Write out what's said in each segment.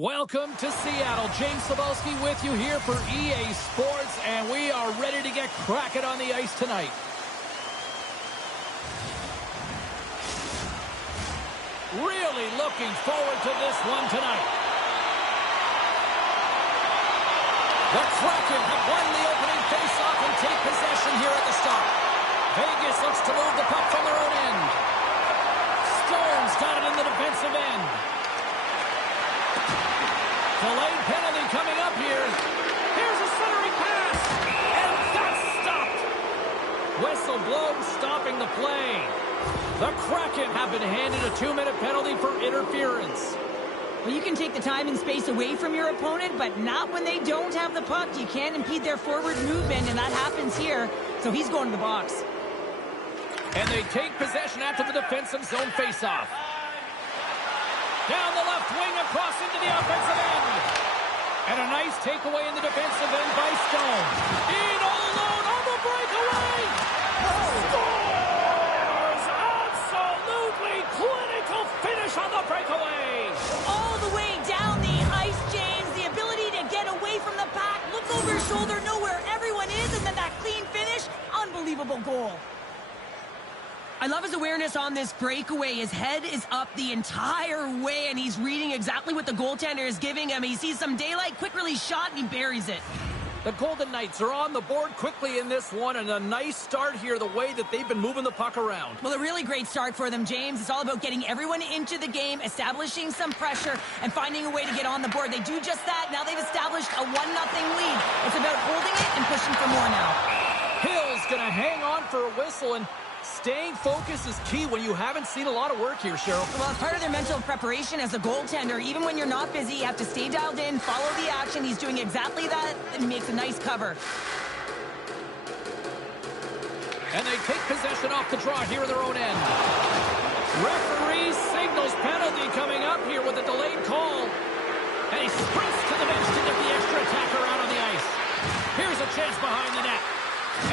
Welcome to Seattle. James Cebulski with you here for EA Sports, and we are ready to get cracking on the ice tonight. Really looking forward to this one tonight. The Kraken have won the opening faceoff and take possession here at the start. Vegas looks to move the puck from their own end. Stone's got it in the defensive end. Delayed penalty coming up here. Here's a centering pass. And that's stopped. Whistle blows, stopping the play. The Kraken have been handed a 2-minute penalty for interference. Well, you can take the time and space away from your opponent, but not when they don't have the puck. You can't impede their forward movement, and that happens here. So he's going to the box. And they take possession after the defensive zone faceoff. Down the left wing, across into the offensive end. And a nice takeaway in the defensive end by Stone. In all alone on the breakaway. Scores! Absolutely clinical finish on the breakaway. All the way down the ice, James. The ability to get away from the pack, look over his shoulder, know where everyone is, and then that clean finish. Unbelievable goal. I love his awareness on this breakaway. His head is up the entire way, and he's reading exactly what the goaltender is giving him. He sees some daylight, quick release shot, and he buries it. The Golden Knights are on the board quickly in this one, and a nice start here, the way that they've been moving the puck around. Well, a really great start for them, James. It's all about getting everyone into the game, establishing some pressure, and finding a way to get on the board. They do just that. Now they've established a 1-0 lead. It's about holding it and pushing for more now. Hill's going to hang on for a whistle, and staying focused is key when you haven't seen a lot of work here, Cheryl. Well, it's part of their mental preparation as a goaltender. Even when you're not busy, you have to stay dialed in, follow the action. He's doing exactly that, and makes a nice cover. And they take possession off the draw here in their own end. Referee signals penalty coming up here with a delayed call. And he sprints to the bench to get the extra attacker out on the ice. Here's a chance behind the net.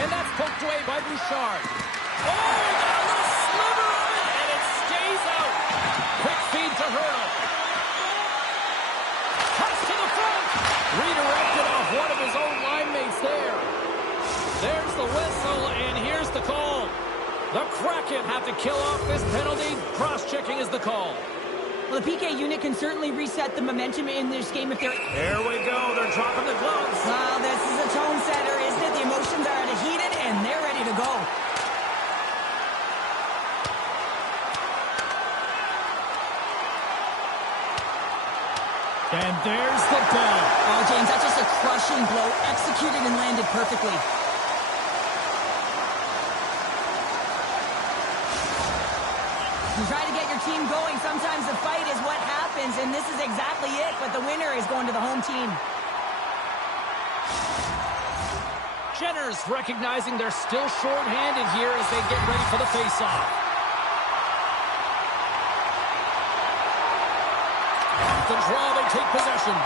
And that's poked away by Bouchard. Oh, he got a little sliver of it, and it stays out. Quick feed to Hurdle. Cuts to the front. Redirected off one of his own line mates there. There's the whistle, and here's the call. The Kraken have to kill off this penalty. Cross-checking is the call. Well, the PK unit can certainly reset the momentum in this game if they're... There we go. They're dropping the gloves. Well, this is a tone setter, isn't it? The emotions are heated, and they're ready to go. And there's the ball. Oh, James, that's just a crushing blow, executed and landed perfectly. You try to get your team going. Sometimes the fight is what happens, and this is exactly it, but the winner is going to the home team. Jenners recognizing they're still short-handed here as they get ready for the face-off. Off the draw, they take possession.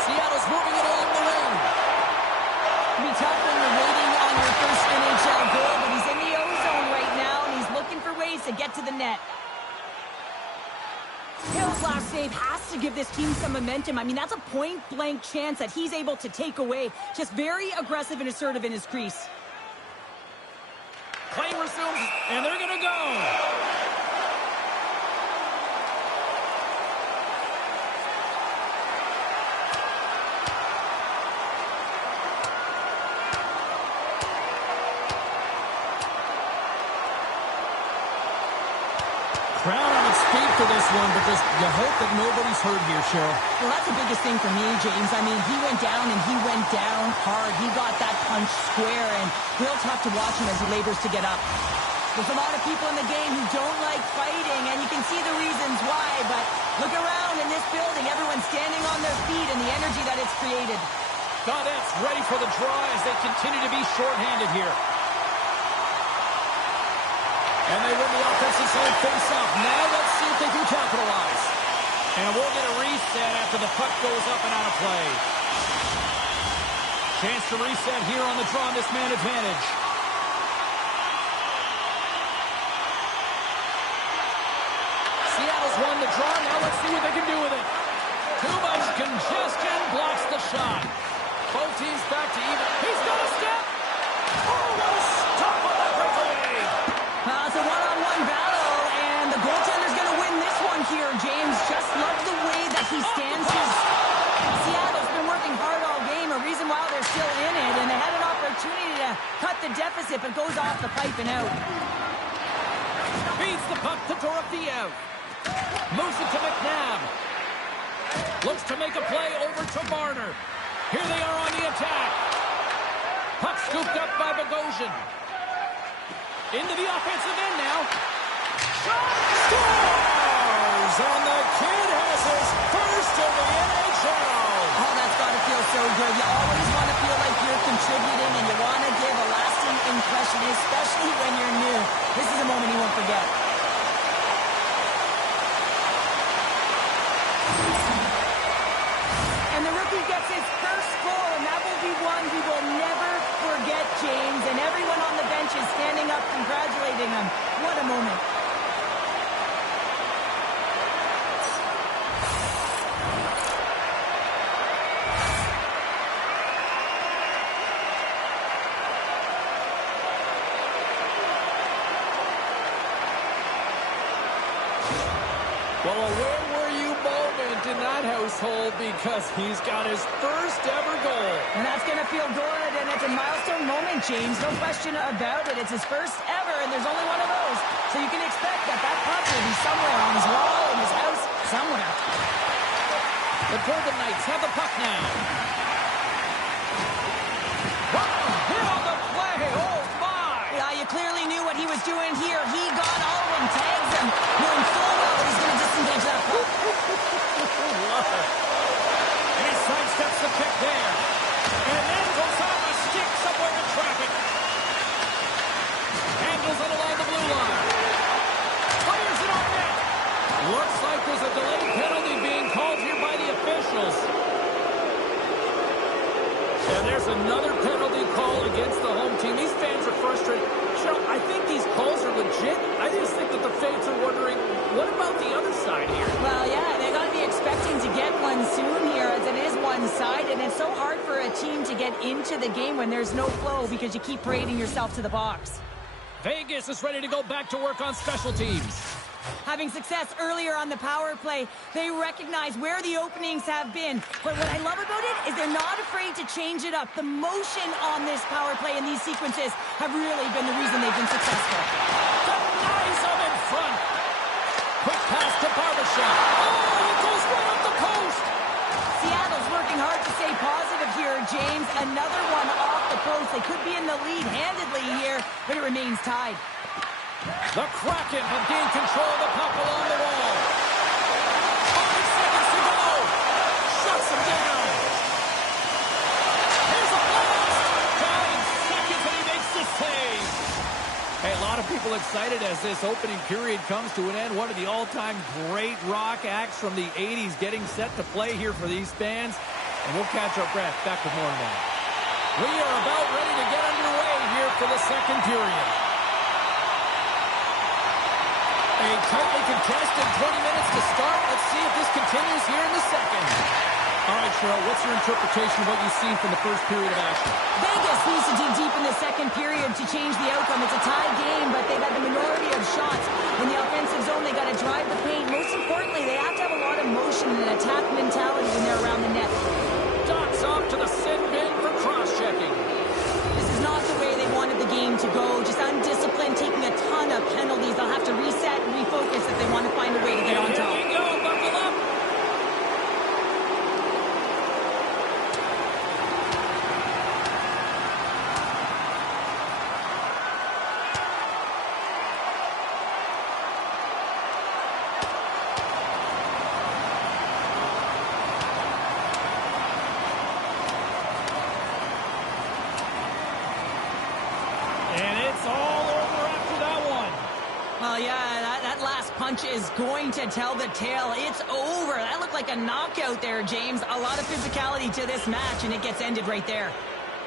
Seattle's moving it along the wing. It'll be tough when you're waiting on your first NHL goal, but he's in the O-zone right now, and he's looking for ways to get to the net. Hill's last save has to give this team some momentum. I mean, that's a point-blank chance that he's able to take away. Just very aggressive and assertive in his crease. Play resumes, and they're going to go. Crowd on its feet for this one, but just you hope that nobody's hurt here, Cheryl. Well, that's the biggest thing for me, James. I mean, he went down, and he went down hard. He got that punch square, and real tough to watch him as he labors to get up. There's a lot of people in the game who don't like fighting, and you can see the reasons why, but look around in this building. Everyone's standing on their feet, and the energy that it's created. Gaudette's ready for the draw as they continue to be shorthanded here. And they win the offensive zone face-off. Now let's see if they can capitalize. And we'll get a reset after the puck goes up and out of play. Chance to reset here on the draw on this man advantage. Seattle's won the draw. Now let's see what they can do with it. Too much congestion blocks the shot. Both teams back to even. He's got a step. Oh, what a stop on that breakaway. It's a one-on-one battle, and the goaltender's going to win this one here, James. Just love the way that he stands his... Seattle's been working hard all game, a reason why they're still in it, and they had an opportunity to cut the deficit, but goes off the pipe and out. Feeds the puck to Dorofeev. Moves it to McNabb. Looks to make a play over to Marner. Here they are on the attack. Puck scooped up by Bogosian. Into the offensive end now. Shot! Scores! And the kid has his first in the NHL. Oh, that's got to feel so good. You always want to feel like you're contributing, and you want to give a lasting impression, especially when you're new. This is a moment you won't forget. And the rookie gets his first goal, and that will be one he will never forget, James. And everyone on the bench is standing up congratulating him. What a moment. Well, where were you moment in that household, because he's got his first ever goal. And that's going to feel good, and it's a milestone moment, James. No question about it. It's his first ever, and there's only one of those. So you can expect that that puck will be somewhere on his wall, in his house, somewhere. The Golden Knights have the puck now. Wow, hit on the play. Oh, my. Yeah, you clearly knew what he was doing here. He got all of them, tags him, knowing full well that he's going to disengage that puck. And he sidesteps the kick there. And then goes on a stick somewhere in traffic. Handles it along the blue line. Fires it on net. Looks like there's a delayed penalty being called here by the officials. And there's another penalty call against the home team. These fans are frustrated. Cheryl, I think these calls are legit. I just think that the fans are wondering, what about the other side here? Well, yeah, they got to be expecting to get one soon here, as it is one-sided, and it's so hard for a team to get into the game when there's no flow because you keep parading yourself to the box. Vegas is ready to go back to work on special teams. Having success earlier on the power play, they recognize where the openings have been. But what I love about it is they're not afraid to change it up. The motion on this power play and these sequences have really been the reason they've been successful. Denies him in front. Quick pass to Barbashev. Oh, it goes right up the post. Seattle's working hard to stay positive here, James. Another one off the post. They could be in the lead handedly here, but it remains tied. The Kraken have gained control of the puck along the wall. 5 seconds to go. Shuts him down. Here's a blast. 5 seconds and he makes the save. Hey, a lot of people excited as this opening period comes to an end. One of the all-time great rock acts from the 80s getting set to play here for these fans. And we'll catch our breath. Back with more in a minute. We are about ready to get underway here for the second period. A tightly contested 20 minutes to start. Let's see if this continues here in the second. All right, Cheryl, what's your interpretation of what you've seen from the first period of action? Vegas needs to dig deep in the second period to change the outcome. It's a tie game, but they've had the minority of shots. In the offensive zone, they got to drive the paint. Most importantly, they have to have a lot of motion and an attack mentality when they're around the net. Dots off to the sin bin for cross-checking. This is not the way they wanted the game to go. Just undisciplined, taking a ton of penalties. They'll have to reset and refocus if they want to find a way to get on top. Here we go. Buckle up. Is going to tell the tale. It's over. That looked like a knockout there, James. A lot of physicality to this match, and it gets ended right there.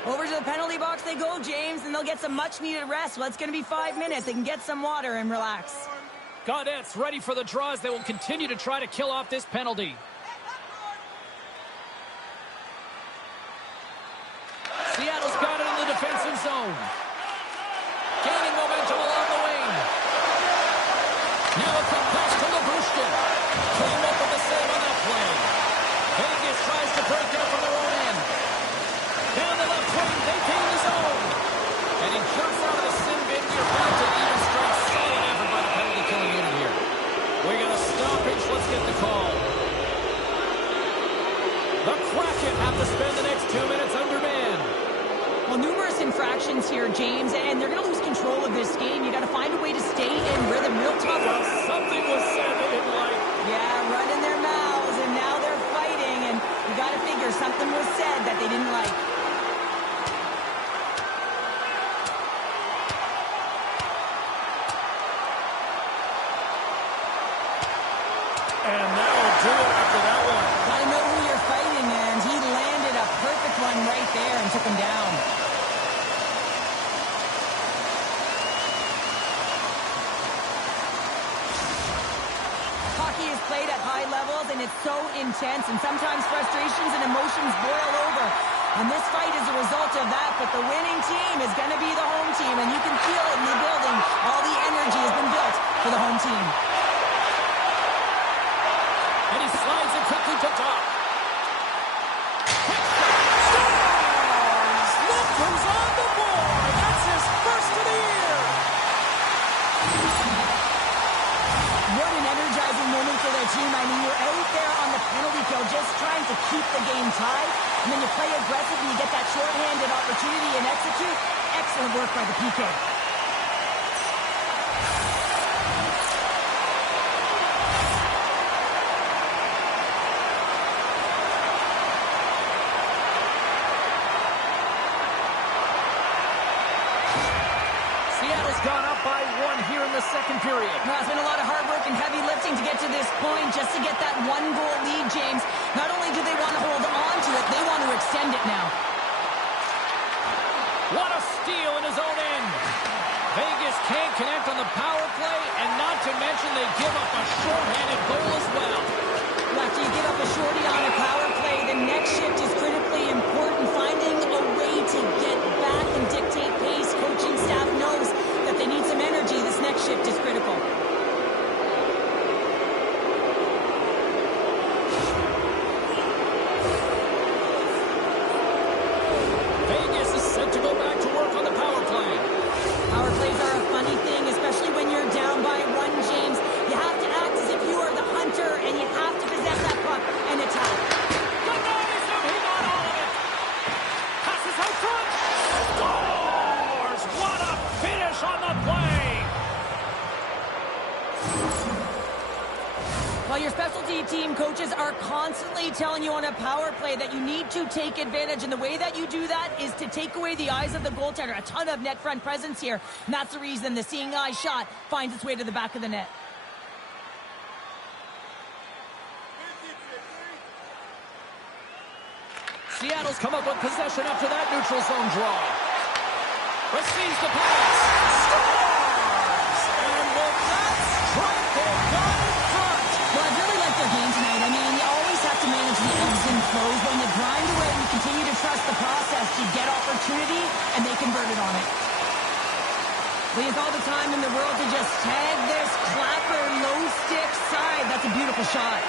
Over to the penalty box they go, James, and they'll get some much-needed rest. Well, it's going to be 5 minutes. They can get some water and relax. Gaudette's ready for the draws. They will continue to try to kill off this penalty. zone. Gaining momentum along the wing. Now a quick pass to Labushkin. Came up with the save on that play. Vegas tries to break down from their own end. Down the left wing, they gain the zone. And he jumps out of the sin bin. We are back to even strength. Solid effort by the penalty killing unit here. We got a stoppage. Let's get the call. The Kraken have to spend the next 2 minutes undermanned. Well, numerous infractions here, James, and they're going to lose control of this game. You got to find a way to stay in rhythm. Real tough. Well, something was said they didn't like. Yeah, running their mouths, and now they're fighting, and you got to figure something was said that they didn't like. And that'll do it after that one. Got to know who you're fighting, and he landed a perfect one right there and took him down. Hockey is played at high levels, and it's so intense, and sometimes frustrations and emotions boil over. And this fight is a result of that, but the winning team is going to be the home team, and you can feel it in the building. All the energy has been built for the home team. And he slides it quickly to top. Scores! Look who's on the board! That's his first of the year! What an energizing moment for their team. I mean, you're out there on the penalty kill just trying to keep the game tied, and then you play aggressive and you get that shorthanded opportunity and execute. Excellent work by the PK. Seattle's gone up by 1 here in the second period. Now, it's been a lot of hard work and heavy lifting to get to this point, just to get that 1-goal lead, James. Not only do they want to hold on to it, they want to extend it now. What a steal in his own end. Vegas can't connect on the power play, and not to mention they give up a shorthanded goal as well. After you give up a shorty on a power play, the next shift is critically important. Finding a way to get back and dictate pace. Coaching staff knows that they need some energy. This next shift is critical. Vegas is set to go back to work on the power play. Power plays are a funny thing, especially when you're down by 1, James. You have to act as if you are the hunter, and you have to possess that puck and attack. He got all of it. Passes out front. Scores! What a finish on the play. While your specialty team coaches are constantly telling you on a power play that you need to take advantage, and the way that you do that is to take away the eyes of the goaltender. A ton of net front presence here, and that's the reason the seeing eye shot finds its way to the back of the net. Seattle's come up with possession after that neutral zone draw. Receives the pass. Scores! And with that strike, they've got in front. Well, I really like their game tonight. I mean, you always have to manage the ebbs and flows. When you grind away and you continue to trust the process, you get opportunity, and they convert it on it. We have all the time in the world to just tag this clapper low stick side. That's a beautiful shot.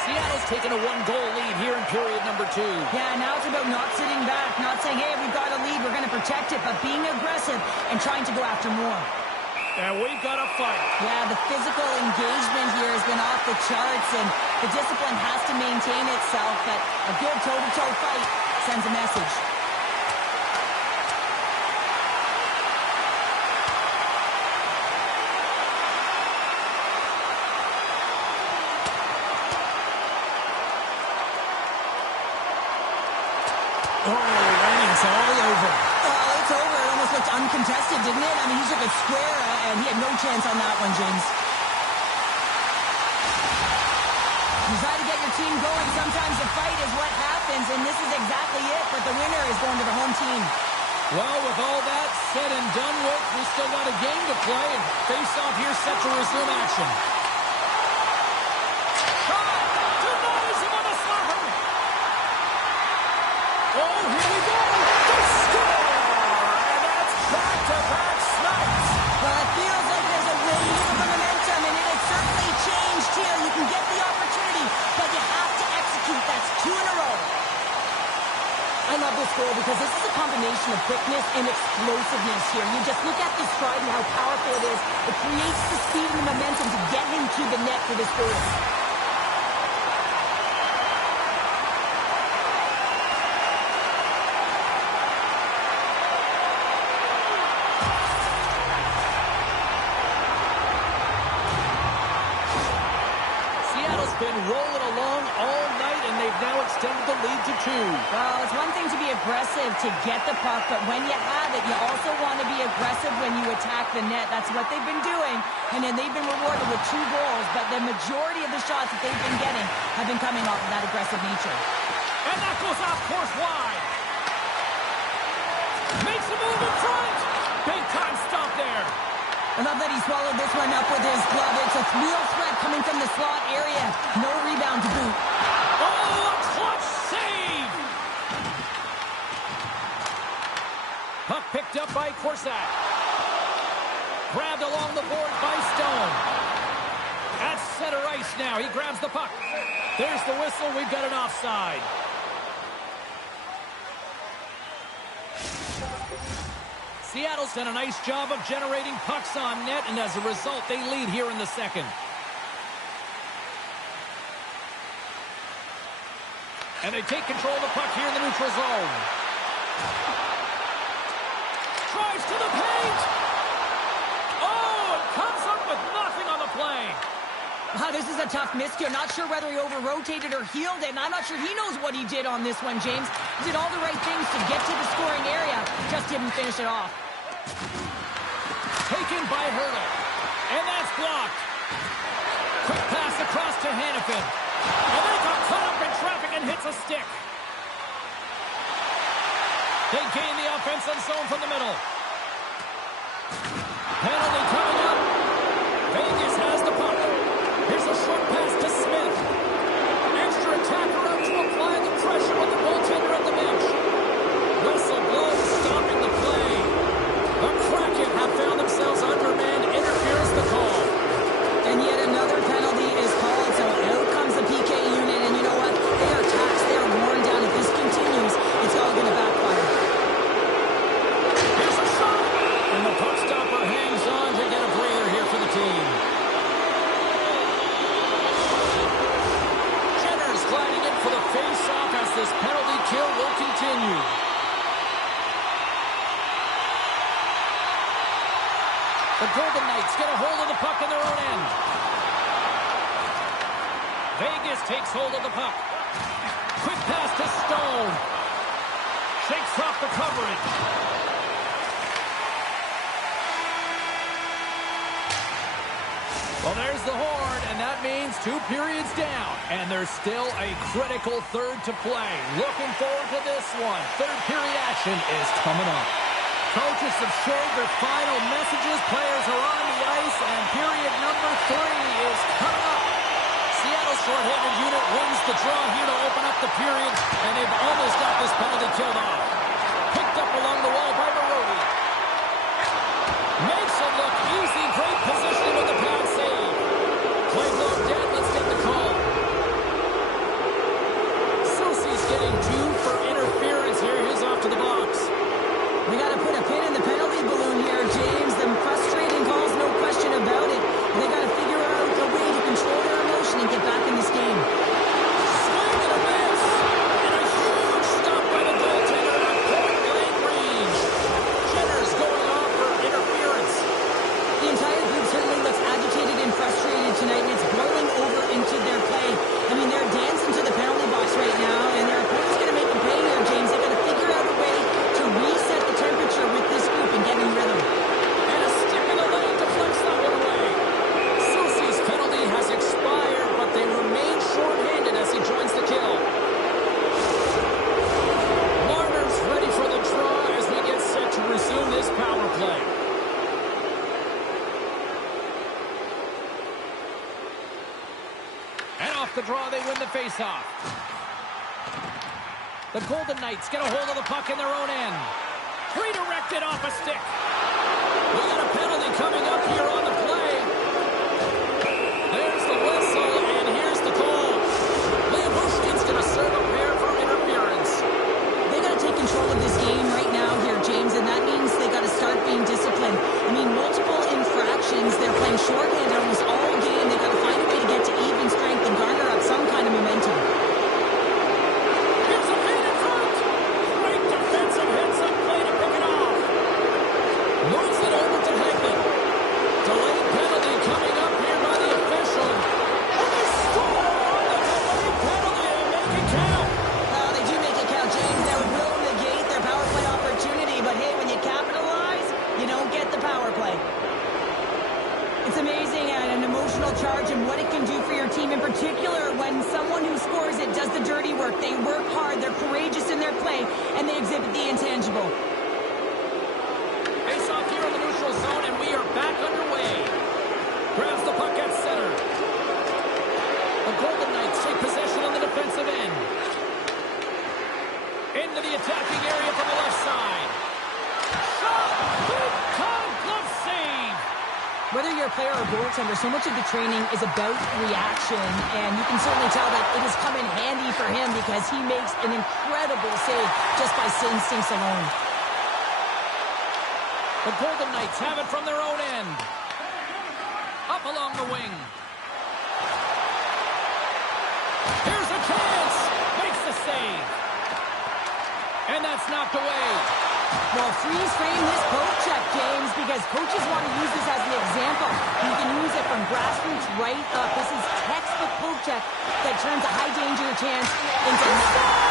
Seattle's taken a 1-goal lead here in period number 2. Yeah, now it's about not sitting back, not saying, hey, we've got a lead, we're going to protect it, but being aggressive and trying to go after more. And we've got a fight. Yeah, the physical engagement here has been off the charts, and the discipline has to maintain itself, but a good toe-to-toe fight sends a message. Oh, Lanning's all over. Well, it's over. It almost looked uncontested, didn't it? I mean, he took it square, and he had no chance on that one, James. You try to get your team going. Sometimes a fight is what happens, and this is exactly it, but the winner is going to the home team. Well, with all that said and done with, we still got a game to play, and face-off here set to resume action. Try denies him on the slapper. Oh, here we go. They score! And that's back-to-back snipes. Well, it feels like there's a wave of momentum, and it has certainly changed here. You can get the opportunity, but you have to execute. That's 2 in a row. I love this goal because this is a combination of quickness and explosiveness here. You just look at this stride and how powerful it is. It creates the speed and the momentum to get him to the net for this goal. Seattle's been rolling along all night, and they've now extended the lead to 2. Well, it's one thing to be aggressive to get the puck, but when you have it, you also want to be aggressive when you attack the net. That's what they've been doing, and then they've been rewarded with 2 goals, but the majority of the shots that they've been getting have been coming off of that aggressive nature. And that goes off course wide. Makes a move in front. Big time stop there. I love that he swallowed this one up with his glove. It's a real threat coming from the slot area. No rebound to boot. Oh, a clutch save! Puck picked up by Korsak. Grabbed along the board by Stone. At center ice now. He grabs the puck. There's the whistle. We've got an offside. Seattle's done a nice job of generating pucks on net, and as a result, they lead here in the second. And they take control of the puck here in the neutral zone. Drives to the paint! Oh, it comes up with nothing on the play. This is a tough miss here. Not sure whether he over-rotated or healed it, and I'm not sure he knows what he did on this one, James. He did all the right things to get to the scoring area, just didn't finish it off. Taken by Hurdle, and that's blocked. Quick pass across to Hanifin. And they got caught up in traffic and hits a stick. They gain the offensive zone from the middle. Penalty coming up. Vegas has the puck. Here's a short pass to Smith. Extra attacker out to apply the pressure with the goaltender at the bench. Whistle blows, stopping the play. The Kraken have found themselves undermanned. Interference the call. And yet another penalty is called, so out comes the PK unit, and you know what? They are taxed, they are worn down. If this continues, it's all going to backfire. Here's a shot, and the puck stopper hangs on to get a breather here for the team. Jenner's gliding in for the face-off as this penalty kill will continue. The Golden Knights get a hold of the puck in their own end. Vegas takes hold of the puck. Quick pass to Stone. Shakes off the coverage. Well, there's the horn, and that means 2 periods down. And there's still a critical third to play. Looking forward to this one. Third period action is coming up. Coaches have shared their final messages. Players are on the ice, and period number 3 is coming up. Seattle's shorthanded unit wins the draw here to open up the period, and they've almost got this penalty killed off. Picked up along the wall by Marody. Makes it look easy. Great positioning with the pad save. Play low dead. Let's get the call. Soucy's getting 2 for interference here. He's off to the box. We got to put a pin in the penalty balloon here, James. Them frustrating calls, no question about it. They got to figure out a way to control their emotion and get back in this game. Swing and a miss. And a huge stop by the goaltender off the draw, they win the faceoff. The Golden Knights get a hold of the puck in their own end. Redirected off a stick. We got a penalty coming up here on the play. There's the whistle, and here's the call. Lyubushkin's going to serve a pair for interference. They got to take control of this game right now here, James, and that means they got to start being disciplined. I mean, multiple infractions. They're playing shorthanded almost all game. They got to find a way to get to even strength and garner up some kind of momentum. Here's a feed in front. Great defensive heads-up play to pick it off. Moves it over to Hegman. Delayed penalty coming up here by the official. And they score on the delayed penalty and make it count. They do make it count, James. That will negate their power play opportunity. But hey, when you capitalize, you don't get the power play. It's amazing at an emotional charge and what it can do for your team, in particular when someone who scores it does the dirty work. They work hard, they're courageous in their play, and they exhibit the intangible. Face off here in the neutral zone, and we are back underway. Grabs the puck at center. The Golden Knights take possession on the defensive end. Into the attacking area from the left side. Shot! Big time glove save! Whether you're a player or goaltender, so much of the training is about reaction, and you can certainly tell that it has come in handy for him because he makes an incredible save just by instincts alone. The Golden Knights have it from their own end. Up along the wing. Here's a chance! Makes the save. And that's knocked away. Well, freeze frame this poke check, James, because coaches want to use this as an example. You can use it from grassroots right up. This is textbook poke check that turns a high danger chance into scores!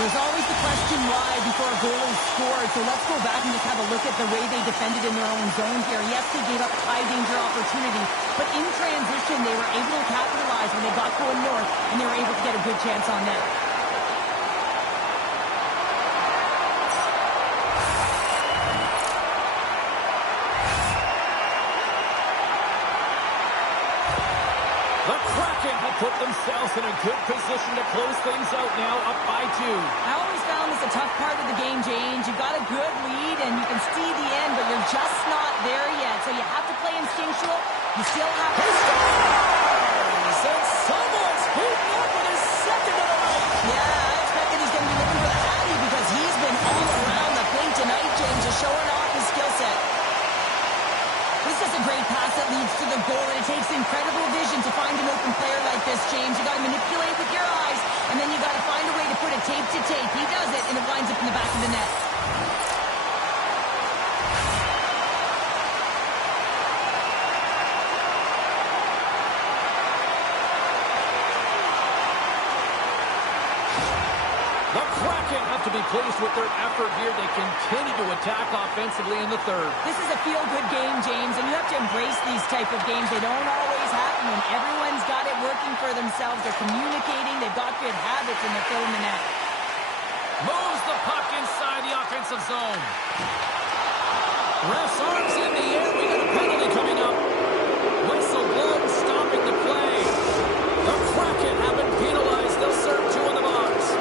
There's always the question why before a goal is scored, so let's go back and just have a look at the way they defended in their own zone here. Yes, they gave up a high danger opportunity, but in transition, they were able to capitalize when they got going north, and they were able to get a good chance on net. The Kraken have put themselves in a good position to close things out now, up by 2. I always found this a tough part of the game, James. You got a good lead, and you can see the end, but you're just not there yet. So you have to play instinctual. You still have to... And someone's heating up with his second of the night. Yeah, I expect that he's going to be looking for the Hattie because he's been all around the plate tonight, James, just showing off his skill set. This is a great pass that leads to the goal, and it takes incredible vision to find an open player like this, James. You got to manipulate with your eyes, and then you got to find a way to put it tape to tape. He does it, and it winds up in the back of the net. The Kraken have to be pleased with their effort here. They continue to attack offensively in the third. This is a feel-good game, James, and you have to embrace these type of games. They don't always happen when everyone's got it working for themselves. They're communicating, they've got good habits, and they're filling the net. Moves the puck inside the offensive zone. Ref's arms in the air. We got a penalty coming up. Whistle blown, stopping the play. The Kraken have been penalized. They'll serve 2 in the box.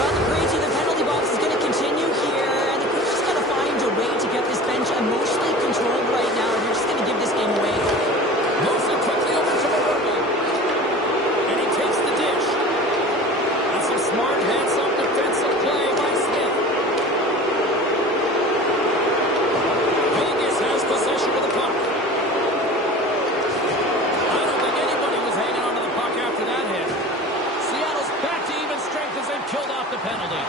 Well, the parade to the penalty box is going to continue here, and the coach is going to find a way to get this bench emotionally controlled right now. They're just going to give this game away. Moves it quickly over to Maroon. And he takes the dish. That's some smart heads-up defensive play by Smith. Vegas has possession of the puck. I don't think anybody was hanging on to the puck after that hit. Seattle's back to even strength as they've killed off the penalty.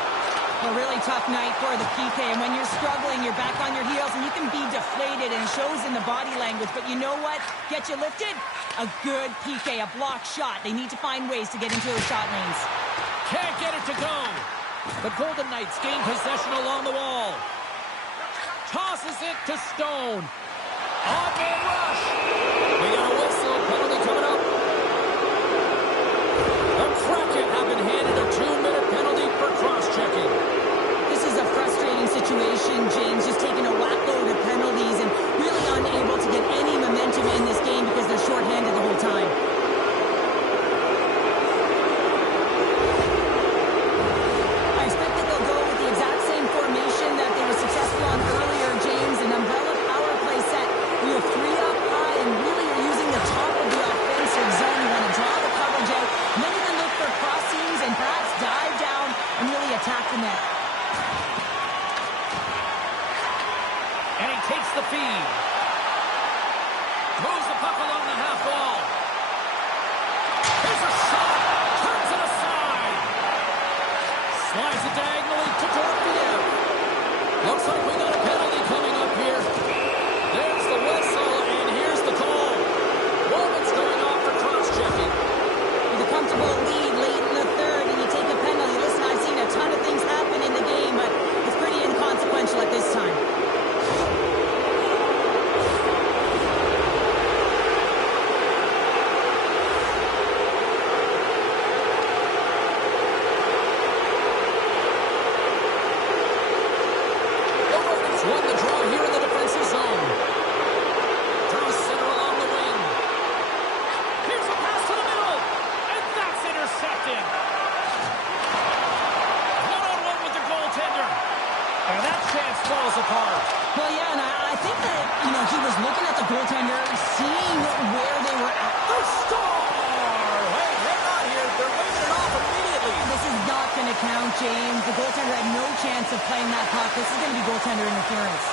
A really tough night for the PK, and when you're struggling, you're back on your heels, and you can be deflated, and it shows in the body language. But you know what? Get you lifted? A good PK, a block shot. They need to find ways to get into those shot lanes. Can't get it to go. The Golden Knights gain possession along the wall. Tosses it to Stone. On-goal rush. We got a whistle. Penalty coming up. The Kraken have been handed a 2-minute penalty for cross-checking. This is a frustrating situation, James, just taking a whack load of penalties, and feed. Moves the puck along the half wall. Here's a shot. Turns it aside. Slides it diagonally to Dorofeev. Looks like we got a penalty coming up here. There's the whistle, and here's the call. Woman's going off for cross-checking. With a comfortable lead late in the third, and you take a penalty. Listen, I've seen a ton of things happen in the game, but it's pretty inconsequential at this time. Won the draw here in the defensive zone. Draws center along the wing. Here's a pass to the middle. And that's intercepted. One-on-one with the goaltender. And that chance falls apart. Well, yeah, and I think that, he was looking at the goaltender, seeing where they were at. The star! Hey, hang on here. They're waving it off immediately. This is not going to count, James. The goaltender had no chance of playing that puck. This is going to be goaltender interference.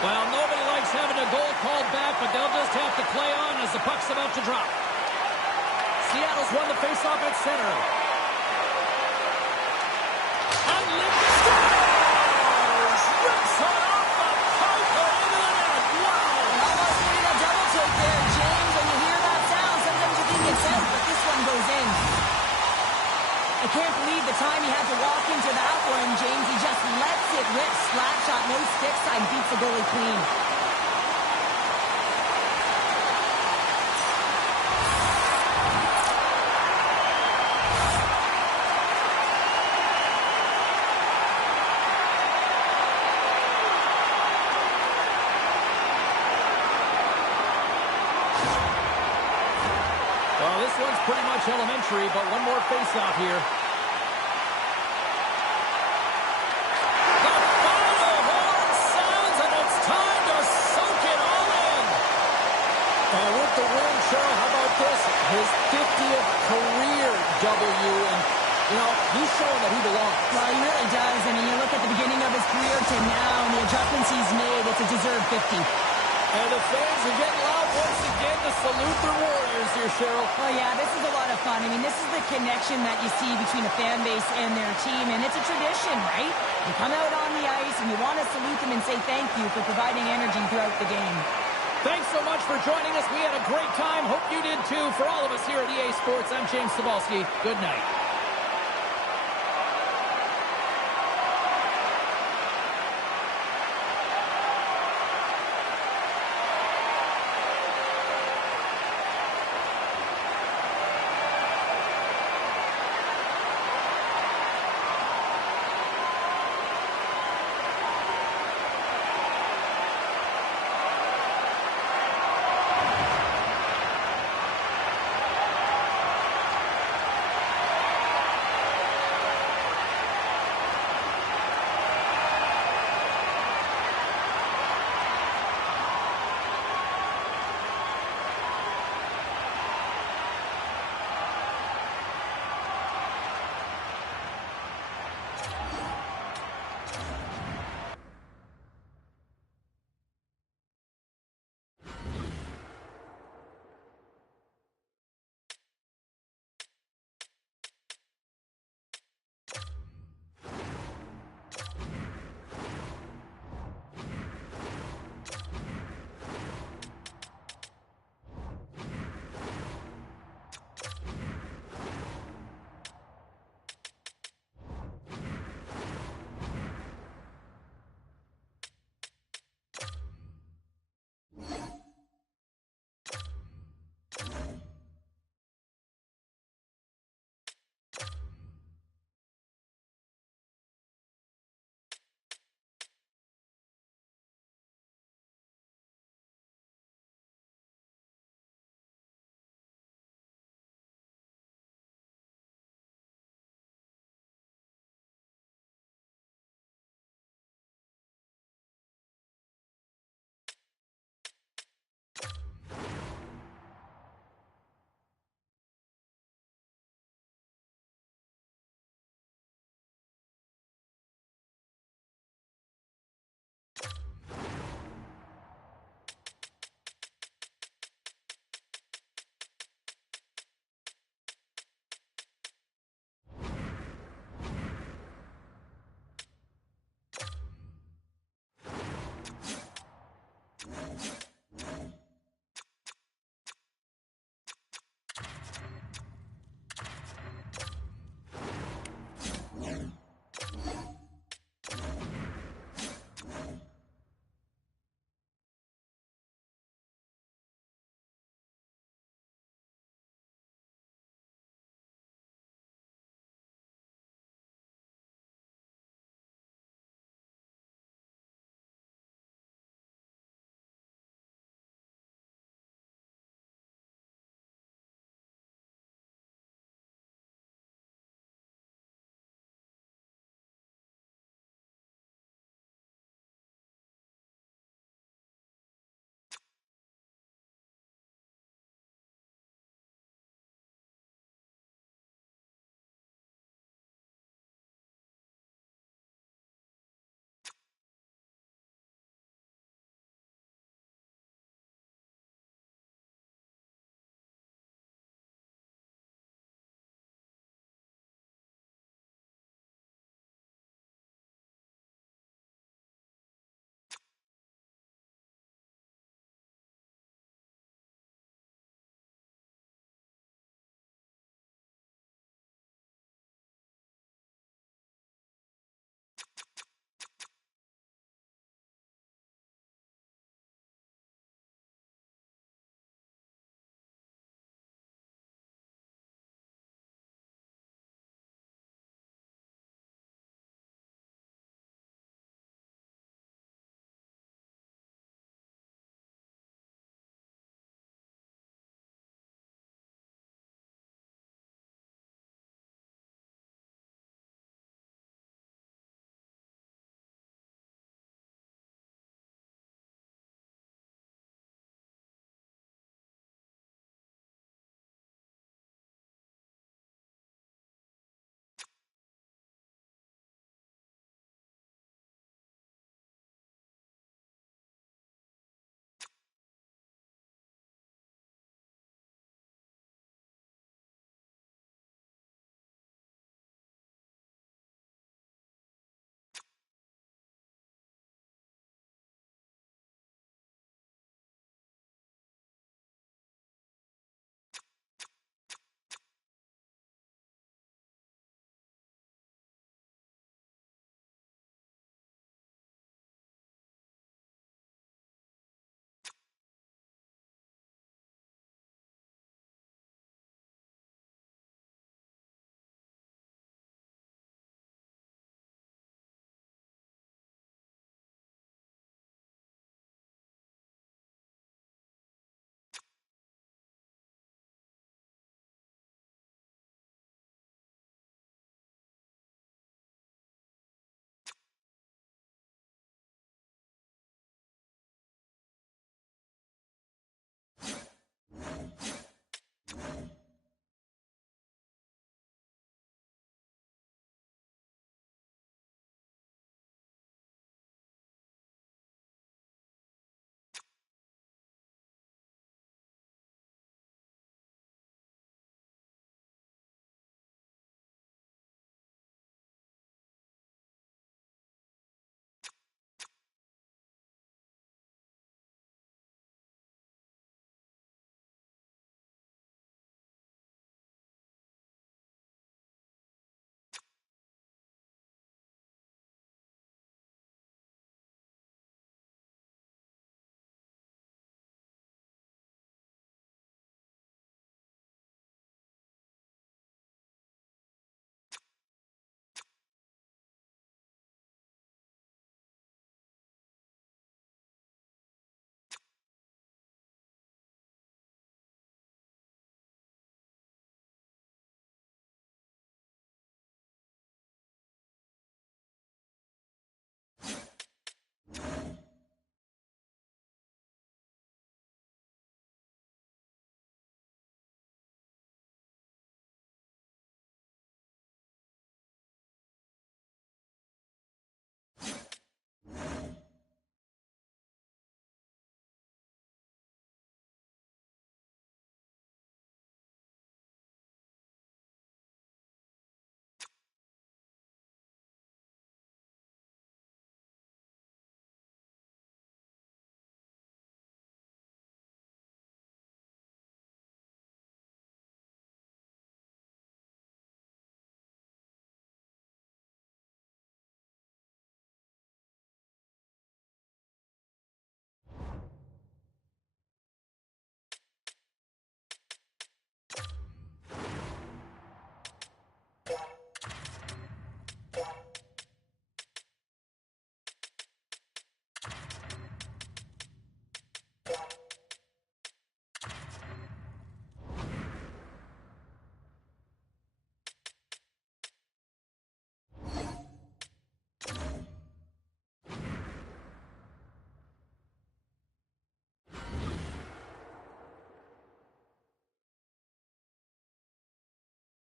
Well, nobody likes having a goal called back, but they'll just have to play on as the puck's about to drop. Seattle's won the faceoff at center. Unlimited stars! Rips it off the pipe and into the net. Wow! Almost needed a double take there, James. When you hear that sound, sometimes you think it's out, but this one goes in. I can't believe the time he had to walk into that one, James. He just lets it rip. Slap shot, no stick side, beats the goalie clean. Well, this one's pretty much elementary, but one more face-off here. The final horn sounds, and it's time to soak it all in. And with the win, Cheryl, how about this? His 50th career W, and, he's showing that he belongs. Well, he really does. I mean, you look at the beginning of his career to now, and the adjustments he's made, it's a deserved 50. And the fans are getting loud once again to salute their Warriors here, Cheryl. Well, yeah, this is a lot of fun. I mean, this is the connection that you see between a fan base and their team, and it's a tradition, right? You come out on the ice, and you want to salute them and say thank you for providing energy throughout the game. Thanks so much for joining us. We had a great time. Hope you did too. For all of us here at EA Sports, I'm James Cybulski. Good night.